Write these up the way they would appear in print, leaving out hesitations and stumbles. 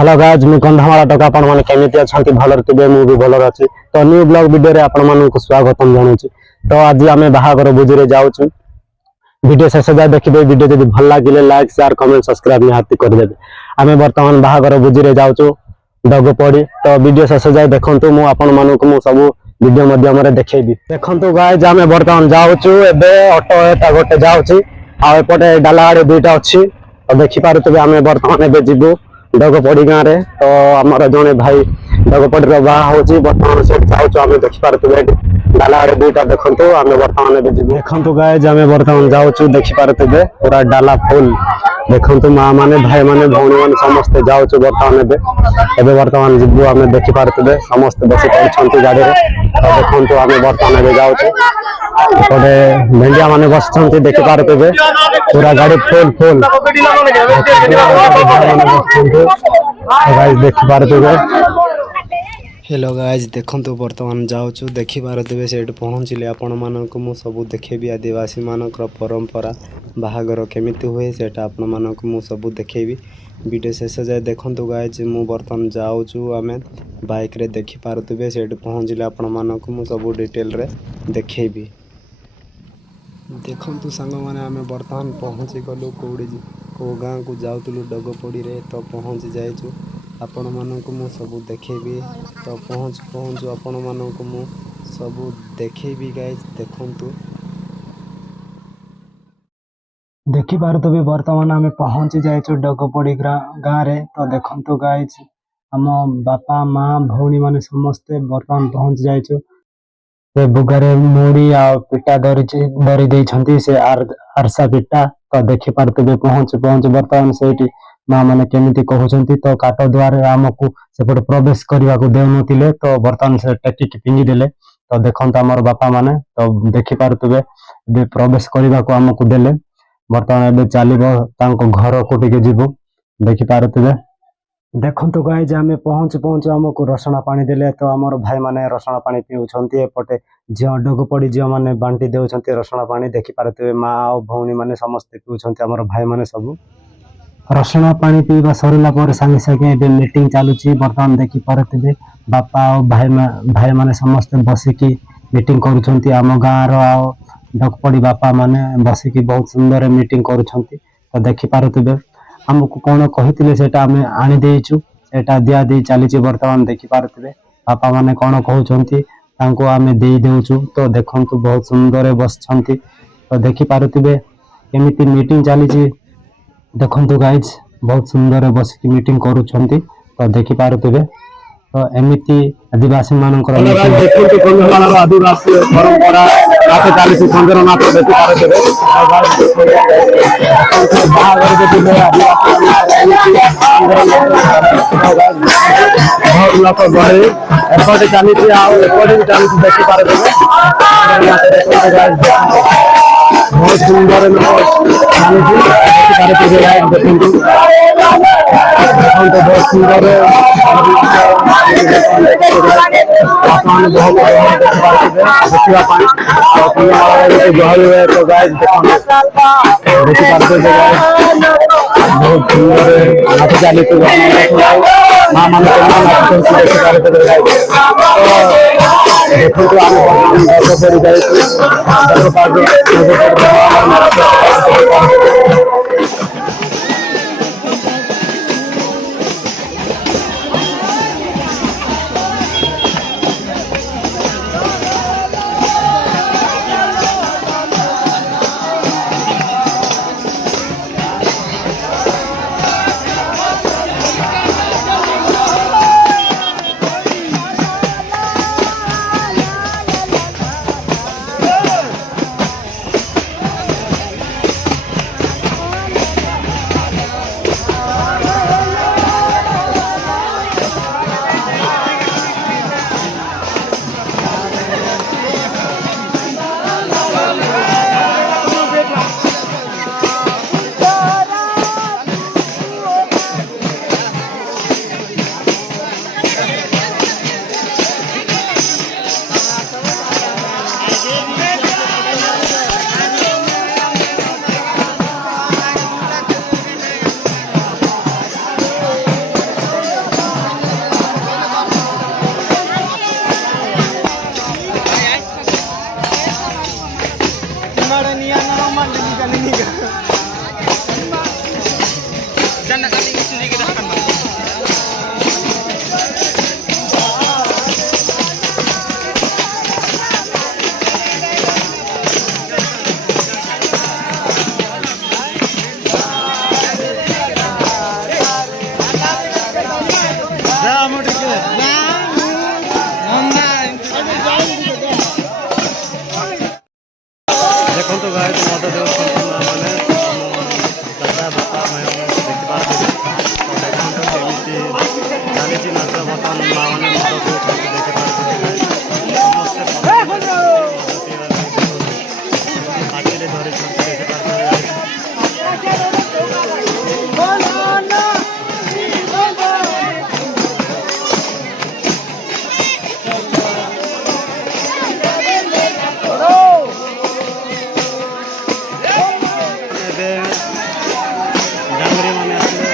Hello guys मु कंधमाला टका आपण माने केमिति अछंती भलर तिबे मु भी भलर अछि तो न्यू ब्लॉग वीडियो रे आपण मानन को स्वागतम जणाउछि। तो आज आमे बाहागर बुझी रे जाउछु। वीडियो शेष जाय देखिबे। वीडियो जदि भल लागिले लाइक शेयर कमेंट सब्सक्राइब निहाती कर देबे। आमे वर्तमान बाहागर बुझी रे जाउछु डग पड़ी। तो वीडियो शेष जाय देखंतु मु आपण मानन को मु सब वीडियो माध्यम रे देखेबी। देखंतु गाइज आमे वर्तमान जाउछु एबे ऑटो एटा गोटे जाउछि आ एपटे डालाड़ी दुईटा अछि। तो देखि पारुतबे आमे वर्तमान एबे जिबु डगपड़ी गाँव रे। तो आमर जड़े भाई डगपड़ी बाहा होची बर्तमान से जाऊँ आम देखिपे डाला दुईटा देखु आम बर्तमान देखु गाइज आम बर्तमान जाऊँ देखिपे पूरा डाला फुल देखु माँ मैंने भाई मैंने भौणी मैंने समस्ते जाऊँ बर्तमान एवं बर्तमान जीवु आम देखिपे समस्त बसी पड़े गाड़ी में। तो देखु आम बर्तमान जाऊँ गोटे भेंडिया मैंने बस देखिपे पूरा गाड़ी फुल फुल देखिपे। हेलो गाइज देखंतु वर्तमान जाऊँ देखिपे से पहुँचले आपण मानक मु सब देखेबी आदिवासी मानकर परंपरा बाहागर केमिति हुए सेटा आपण मानक मु सब देखेबी। वीडियो शेष जाए देखंतु गाइज मु वर्तमान जाऊँ आमे बाइक रे देखिपे से पहुँचले आपण मानक मु सब डिटेल रे देखेबी। देखंतु सांग माने आमे वर्तमान पहुँची गलु कौड़ी को गाँ को जाऊँ डगपड़ी रे। तो पहुँची जाइछु आपण मानक मु सब देखेबी। तो पहुँचु आपण मानक मु सब देखेबी गाइज देखंतु देखिपे बर्तमान आम पहुंची जाइछु डगपड़ी गाँव रे। तो देखंतु गाइज आम बापा माँ भौणी माने समस्ते बर्तमान पहुंची जाइछु। से बुगारे मुड़ी आ पिटा धरी देइछंती से आरसा पिटा। तो देखिपे पहुंच बर्तमान से माँ मैंने केमिति कहउछंती। तो काट द्वार आमको सेपटे प्रवेश करने को देउनथिले। तो बर्तमान से टेकिक पिंगी देले। तो देखंत आमर बापा माने तो देखिपे प्रवेश करने को आमको देले। बर्तमान एबे चलिबो तांको घर को टिके जीवो देखिपे। देखंतु गाइज आमे पहुंचु आमको रसना पानी देले। तो आमर भाई माने रसना पानी पिउछंती एपटे झियो डगपड़ी झियो माने बांटी देउछंती रसना पानी देखिपे। माँ और भौणी माने समस्त पिउछंती आमर भाई माने सब रसना पानी पीवा सरला पर संगे संगे मीटिंग चलुची बर्तमान देखिपे। बापा और भाई माने समस्त बसिकी मीटिंग करुछंती आम गाँव रो डगपड़ी बापा माने बसिकी बहुत सुंदर मीटिंग करुछंती। तो देखिपे आमको कौन कही सेटा आमे आनी देइछु सेटा दिया दे चली बर्तमान देखिपे बापा माने कौन कहउछंती तांको आमे देई देउछु। तो देखंतु बहुत सुंदर बसछंती। तो देखिपे केमिति मीटिंग चली देखंतु गाइज बहुत सुंदर बसिकी मीटिंग करुछंती। तो देखिपे तो एमिति आदिवासी मानकर आदिवासी परंपरा नाच चली सुंदर नाच लोक गहली एपटे चली चली देखिपे बहुत सुंदर चली बहुत सुंदर गहल हुए। तो गाइज देखिपे बहुत सुंदर नाच चली माँ मान देखो ଦେଖନ୍ତୁ ଗାଈ ମଦ ଦେଉଛନ୍ତି ମାନେ ଦାଦା ବାପା ଭାଇମାନେ ଦେଖିପାରୁଥିବେ। ତ ଦେଖନ୍ତୁ କେମିତି ଚାଲିଛି ନାଚ ବର୍ତ୍ତମାନ ମାଆମାନେ ମଦ ଦେଉଛନ୍ତି ଦେଖିପାରୁଥିବେ ଗାଈ ସମସ୍ତେ ପାଟିରେ ଧରିଛନ୍ତି ଦେଖିପାରୁଥିବେ ଗାଈ। ଏବେ ଡାଙ୍ଗରୀ ମାନେ ଆସିଲେ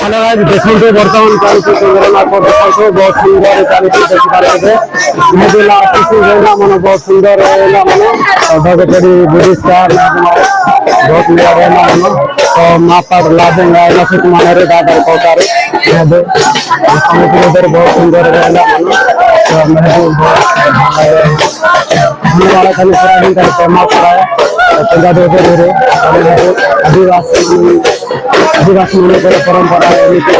हेलो गाइस देखते बर्तमान चालू जगन्नाथ देखो बहुत सुंदर चालू देखिपारे महिला शिशु रहा मन बहुत सुंदर रहा मन भगतड़ी बुढ़ीस्टार बहुत नया रहा मन तो मापाड़ लाभेंगा नसिक मन दादर कौतार समुद्र बहुत सुंदर रहा मन तो मैं खाली फेमस रहा आदिवासी आदिवासी मान परंपरा नीति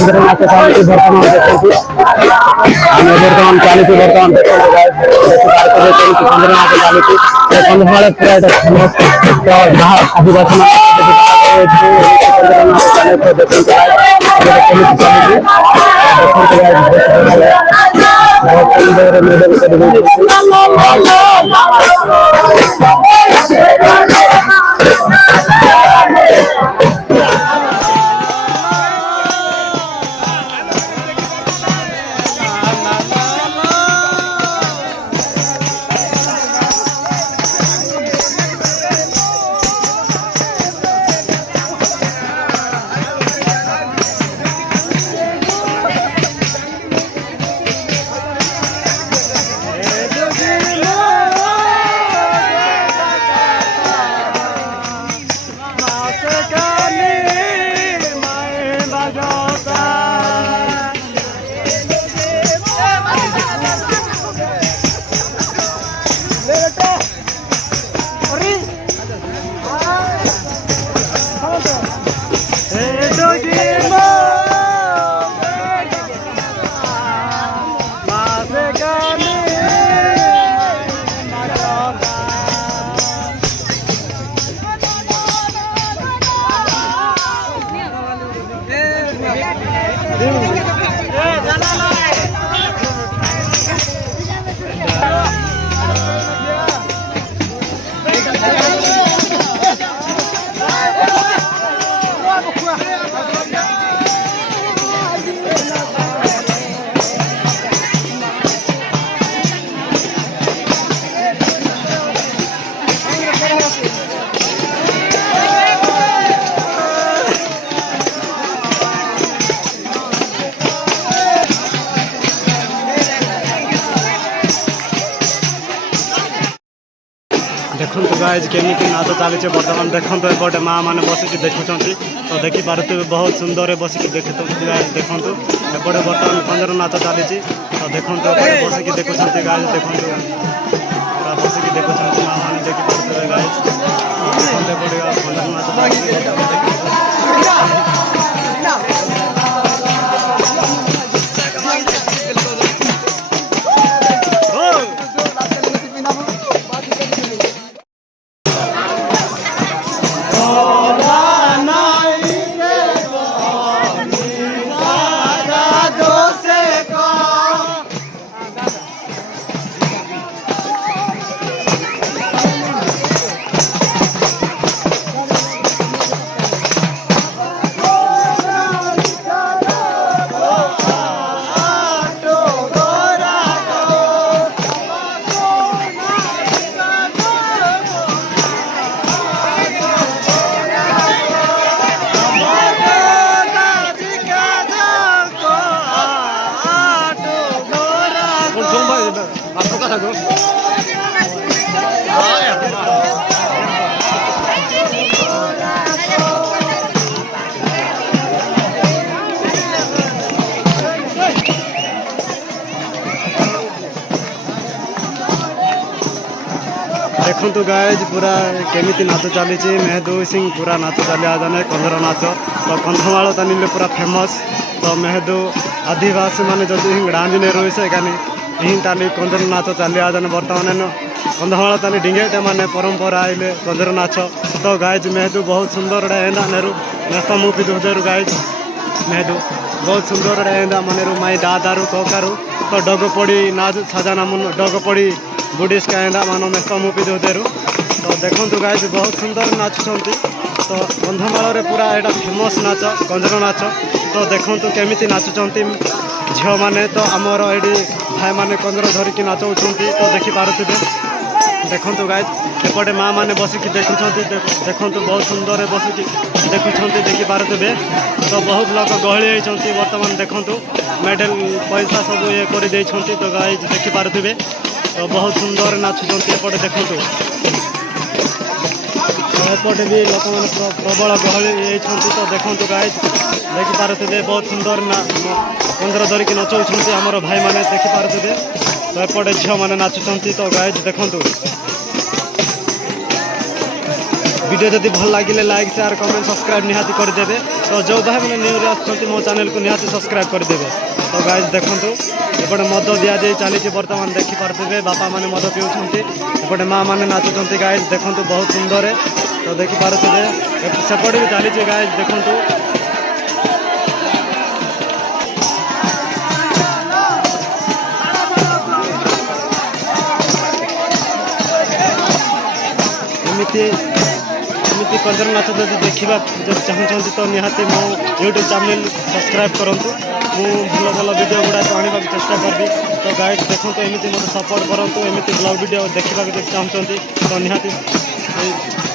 इंद्रनाथ चालू बर्तमान देखते बर्तमान चालू बर्तमान देखते चंद्रनाथ चालू कंधमाल पूरा फेमस तो जहाँ आदिवासी बहुत सुंदर मेडल ଦେଖନ୍ତୁ ଗାଇଜ୍ କେମିତି ନାଚ ଚାଲିଛି ବର୍ତ୍ତମାନ ଦେଖନ୍ତୁ ଏପଟେ ମା ମାନେ ବସିକି ଦେଖୁଛନ୍ତି ତ ଦେଖିପାରୁଥିବେ ବହୁତ ସୁନ୍ଦର ବସିକି ଦେଖୁଛନ୍ତି ଗାଇଜ୍ ଦେଖନ୍ତୁ ଏପଟେ ବର୍ତ୍ତମାନ କନ୍ଦର ନାଚ ଚାଲିଛି ତ ଦେଖନ୍ତୁ ଏପଟେ ବସିକି ଦେଖୁଛନ୍ତି ଗାଇଜ୍ ଦେଖନ୍ତୁ ପୁରା ବସିକି ଦେଖୁଛନ୍ତି ମା ମାନେ ଦେଖିପାରୁଥିବେ ଗାଇଜ୍ ଦେଖନ୍ତୁ ଏପଟେ କନ୍ଦର ନାଚ ଚାଲିଛି ଦେଖନ୍ତୁ ଗାଇଜ୍ ପୁରା କେମିତି ନାଚ ଚାଲିଛି ମେହେଦୁ ସିଂ ପୁରା ନାଚ ଚାଲିବା ଜାନେ କନ୍ଦର ନାଚ ତ କନ୍ଧମାଳ ତାନିଲେ ପୁରା ଫେମସ୍ ତ ମେହେଦୁ ଆଦିବାସୀ ମାନେ ଯଦି ଡାଞ୍ଜିନେ রয়েছে এখানে ইহিন তালি কন্দর নাচ চালিয়া জানে বর্তমানে কন্ধমাଳ তালি ডিঙ্গেটে মানে পরম্পরা আইলে কন্দর নাচ তো গাইজ মেহেদু বহুত সুন্দর এন্দা নেরু নেস্তা মুপি দুধেরু গাইজ মেহেদু ବହୁତ ସୁନ୍ଦର ଏନ୍ତା ମନେରୁ ମାଇ ଦାଦାରୁ କକାରୁ ତ ଡଗ ପଡ଼ି ନାଚ ସାଜାନା ମନ ଡଗ ପଡ଼ି ବୁଡ଼ିସ୍କା ଏନ୍ତା ମାନ ମେସ୍ତ ମୁପି ଦେଉଦେରୁ ତ ଦେଖନ୍ତୁ ଗାଇଜ୍ ବହୁତ ସୁନ୍ଦର ନାଚୁଛନ୍ତି ତ କନ୍ଧମାଳରେ ପୁରା ଏଇଟା ଫେମସ୍ ନାଚ କନ୍ଦର ନାଚ ତ ଦେଖନ୍ତୁ କେମିତି ନାଚୁଛନ୍ତି ଝିଅମାନେ ତ ଆମର ଏଇଠି ଭାଇମାନେ କନ୍ଦର ଧରିକି ନାଚଉଛନ୍ତି ତ ଦେଖିପାରୁଥିବେ ଦେଖନ୍ତୁ ଗାଇଜ୍ ଏପଟେ ମା ମାନେ ବସିକି ଦେଖୁଛନ୍ତି ଦେଖନ୍ତୁ ବହୁତ ସୁନ୍ଦର ବସିକି ଦେଖୁଛନ୍ତି ଦେଖିପାରୁଥିବେ ତ ବହୁତ ଲୋକ ଗହଳି ହେଇଛନ୍ତି ବର୍ତ୍ତମାନ ଦେଖନ୍ତୁ ମେଡେଲ ପଇସା ସବୁ ଇଏ କରିଦେଇଛନ୍ତି ତ ଗାଇଜ୍ ଦେଖିପାରୁଥିବେ ତ ବହୁତ ସୁନ୍ଦର ନାଚୁଛନ୍ତି ଏପଟେ ଦେଖନ୍ତୁ ଏପଟେ ବି ଲୋକମାନେ ପ୍ରବଳ ଗହଳି ହେଇଛନ୍ତି ତ ଦେଖନ୍ତୁ ଗାଇଜ୍ ଦେଖିପାରୁଥିବେ ବହୁତ ସୁନ୍ଦର କନ୍ଦର ଧରିକି ନଚଉଛନ୍ତି ଆମର ଭାଇମାନେ ଦେଖିପାରୁଥିବେ ତ ଏପଟେ ଝିଅମାନେ ନାଚୁଛନ୍ତି ତ ଗାଇଜ୍ ଦେଖନ୍ତୁ ভিডিও যদি ভাল লাগিলে লাইক শেয়ার কমেন্ট সবসক্রাইব নিহাতি করেদেবে তো যে ভাই মানে নিউরে আসছেন মো চ্যানেলকে নিহাতি সবসক্রাইব করেদেবে তো গাইজ দেখন্তু এপটে মদ দিয়া দিয়ে চালিছি বর্তমান দেখিপারে বাপা মানে মদ পিউଛନ୍ତି এপটে মা মানে নাচুଛନ୍ତି গাইজ দেখন্তু বহুত সুন্দর তো দেখিপারে সেপটে বি চালিছি গাইজ দেখন্তু ଏମିତି କନ୍ଦର ନାଚ ଯଦି ଦେଖିବା ଯଦି ଚାହୁଁଛନ୍ତି ତ ନିହାତି ମୋ ୟୁଟ୍ୟୁବ୍ ଚ୍ୟାନେଲ୍ ସବସ୍କ୍ରାଇବ୍ କରନ୍ତୁ ମୁଁ ଭଲ ଭଲ ଭିଡ଼ିଓ ଗୁଡ଼ାକ ଆଣିବାକୁ ଚେଷ୍ଟା କରିବି ତ ଗାଇଡ୍ ଦେଖନ୍ତୁ ଏମିତି ମୋତେ ସପୋର୍ଟ କରନ୍ତୁ ଏମିତି ବ୍ଲଗ୍ ଭିଡ଼ିଓ ଦେଖିବାକୁ ଯଦି ଚାହୁଁଛନ୍ତି ତ ନିହାତି